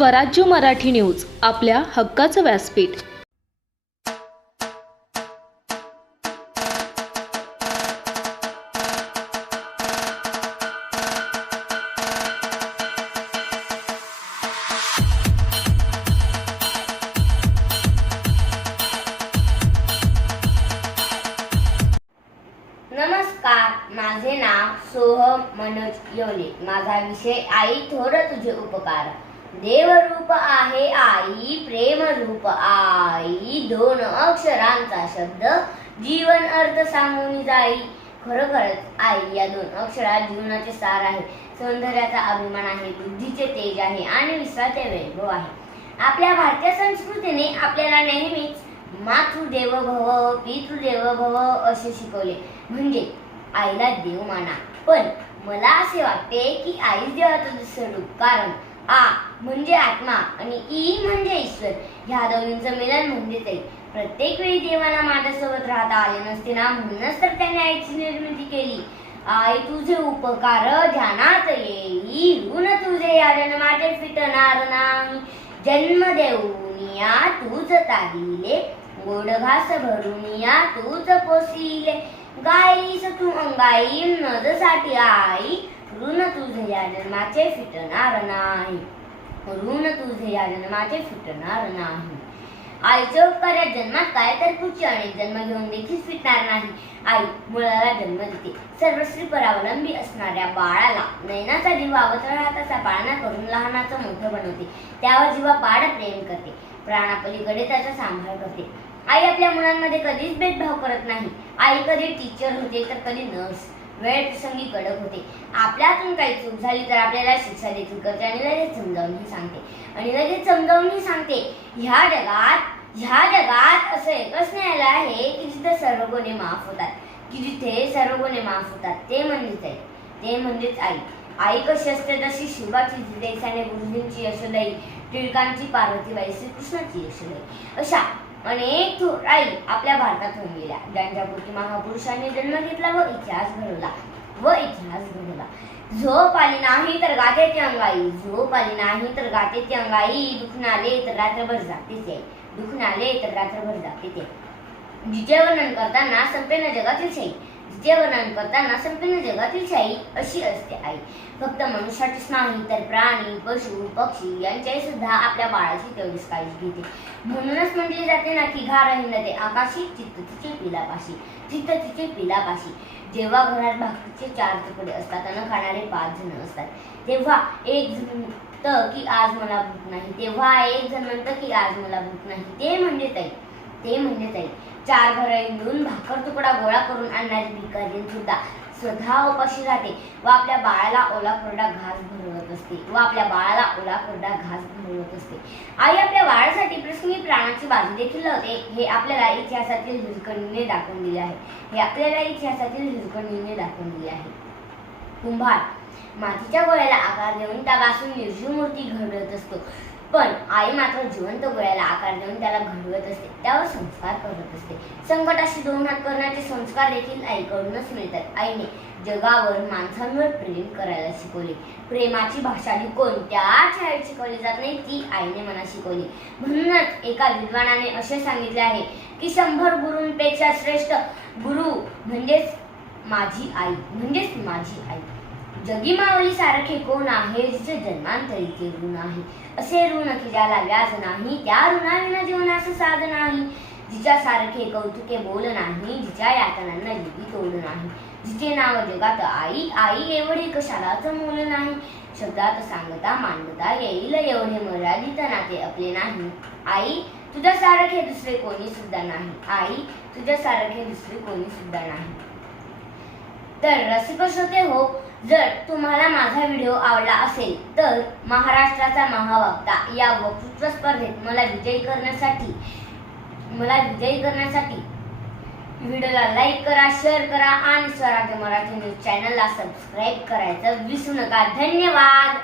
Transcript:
स्वराज्य मराठी न्यूज आपल्या हक्काचं व्यासपीठ. नमस्कार माझे नाव सोहम मनोज योले माझा विषय आई थोर तुझे उपकार. देवरूप आहे आई प्रेम रूप आई. दोन अक्षरांचा शब्द जीवन अर्थ सांगून जाई. खरोखरच आई या दोन अक्षरात जीवनाचे सार आहे. सौंदर्याचा अभिमान आहे बुद्धीचे तेज आहे आणि विश्वाचे वैभव आहे. आपल्या भारतीय संस्कृतीने आपल्याला नेहमीच मातृदेव भव पितृदेव भव असे शिकवले. म्हणजे आईला देव माना. पण मला असे वाटते की आईच देवाचं दुसरं रूप कारण आ म्हणजे आत्मा आणि ई म्हणजे ईश्वर. ह्या दोन्हींचं मिलन म्हणजेच आई प्रत्येक वेळी देवाला माझ्यासोबत राहता आले नसते ना म्हणूनच तर त्याने आईची निर्मिती केली. आई तुझे उपकार ध्यानात येई ऋण तुझे या जन्माचे फिटणार नाही. जन्म देऊन या तूच ताहिले गोड घास भरूनिया तूच पोसिले. गाईस तू अंगाई नजसाठी आई ऋण तुझे या जन्माचे फिटणार नाही. ऋण तुझे या जन्माचे सुटणार नाही. आईच्या उपकारात जन्मात काय तर पुढची अनेक जन्म घेऊन देखील फिटणार नाही. आई मुलाला जन्म देते. सर्वश्री परावलंबी असणाऱ्या बाळाला नयनाचा जीव हाताचा पाळणा करून लहानाचं मोठं बनवते. त्यावर जीवा बाळ प्रेम करते. प्राणापलीकडे त्याचा सांभाळ करते. आई आपल्या मुलांमध्ये कधीच भेदभाव करत नाही. आई कधी टीचर होते तर कधी नर्स वेळ प्रसंगी कडक होते. आपल्यातून काही चूक झाली तर आपल्याला शिक्षा देखील करते आणि लगेच समजावूनही सांगते. आणि लगेच समजावूनही सांगते ह्या जगात ह्या जगात असं एकच न्यायालय आहे की जिथे सर्व गुन्हे माफ होतात. की जिथे सर्व गुन्हे माफ होतात ते म्हणजेच आहे ते म्हणजेच आई. आई कशी असते तशी शिवाची जिदेशाने गुरुजींची यशोदाई टिळकांची पार्वतीबाई श्रीकृष्णाची यशोदाई. अशा अनेक थोर आई आपल्या भारतात होऊन गेल्या. ज्यांच्या महापुरुषांनी जन्म घेतला व इतिहास घडवला. व इतिहास घडवला. झोप आली नाही तर गातेची अंगाई. झोप आली नाही तर गातेची अंगाई. दुखून आले तर रात्रभर जातेच आहे दुखून आले तर रात्रभर जातेच आहे जिचे वर्णन करताना संपूर्ण जगातील शाही जिचे वर्णन करताना संपूर्ण जगातील शाही अशी असते आई. फक्त मनुष्याचीच नाही तर प्राणी पशु पक्षी यांच्याही सुद्धा आपल्या बाळाची तेवढीच काळजी घेते. म्हणूनच म्हटले जाते ना की घा ते आकाशी चित्त तिचे पिलापाशी चित्त तिचे पिलापाशी. जेव्हा घरात भाकरीचे चार तुकडे असतात आणि खाणारे पाच जण असतात. तेव्हा एक जण म्हणतं की आज मला भूक नाही तेव्हा एक जण म्हणतं की आज मला भूक नाही. ते म्हणजे ताई. ते म्हणजे ताई चार घरं हिंडून भाकर तुकडा गोळा करून आणणारी भिकारी सुद्धा स्वतः उपाशी राहते व आपल्या बाळाला ओला कोरडा घास भरवत असते व आपल्या बाळाला ओला कोरडा घास भरवत असते. आई आपल्या बाळासाठी प्रसंगी प्राणाची बाजू देखील लावते. हे आपल्याला इतिहासातील हिरकणीने दाखवून दिले आहे. हे आपल्याला इतिहासातील हिरकणीने दाखवून दिले आहे. कुंभार मातीच्या गोळ्याला आकार देऊन त्यापासून निर्जीव मूर्ती घडवत असतो. पण आई मात्र जिवंत गोळ्याला आकार देऊन त्याला घडवत असते. त्यावर संस्कार करत असते. संकटाशी दोन हात करण्याचे संस्कार देखील आईकडूनच मिळतात. आईने जगावर माणसांवर प्रेम करायला शिकवले. प्रेमाची भाषा ही कोणत्याच शाळेत शिकवली जात नाही ती आईने मला शिकवली. म्हणूनच एका विद्वानाने असे सांगितले आहे की शंभर गुरूंपेक्षा श्रेष्ठ गुरु म्हणजेच माझी आई म्हणजेच माझी आई. जगी माऊली सारखे कोण आहे? जिचे जन्मांतरीचे ऋण आहे. असे ऋण की ज्याला व्याज नाही त्या ऋणाविना जीवनाचं साध नाही. जिच्या सारखे कौतुके बोल नाही जिच्या यातनांना जीवी तोड नाही. जिचे नाव जगात आई आई एवढे कशालाच मोल नाही. शब्दात सांगता मांडता येईल एवढे मर्यादित नाते आपले नाही. आई तुझ्यासारखे दुसरे कोणी सुद्धा नाही. आई तुझ्यासारखे दुसरे कोणी सुद्धा नाही. तर रसिक श्रोते हो जर तुम्हाला माझा व्हिडिओ आवडला असेल तर महाराष्ट्राचा महावक्ता या वक्तृत्व स्पर्धेत मला विजयी करण्यासाठी मला विजयी करण्यासाठी व्हिडिओला लाईक करा शेअर करा आणि स्वराज्य मराठी न्यूज चॅनलला सबस्क्राईब करायचं विसरू नका. धन्यवाद!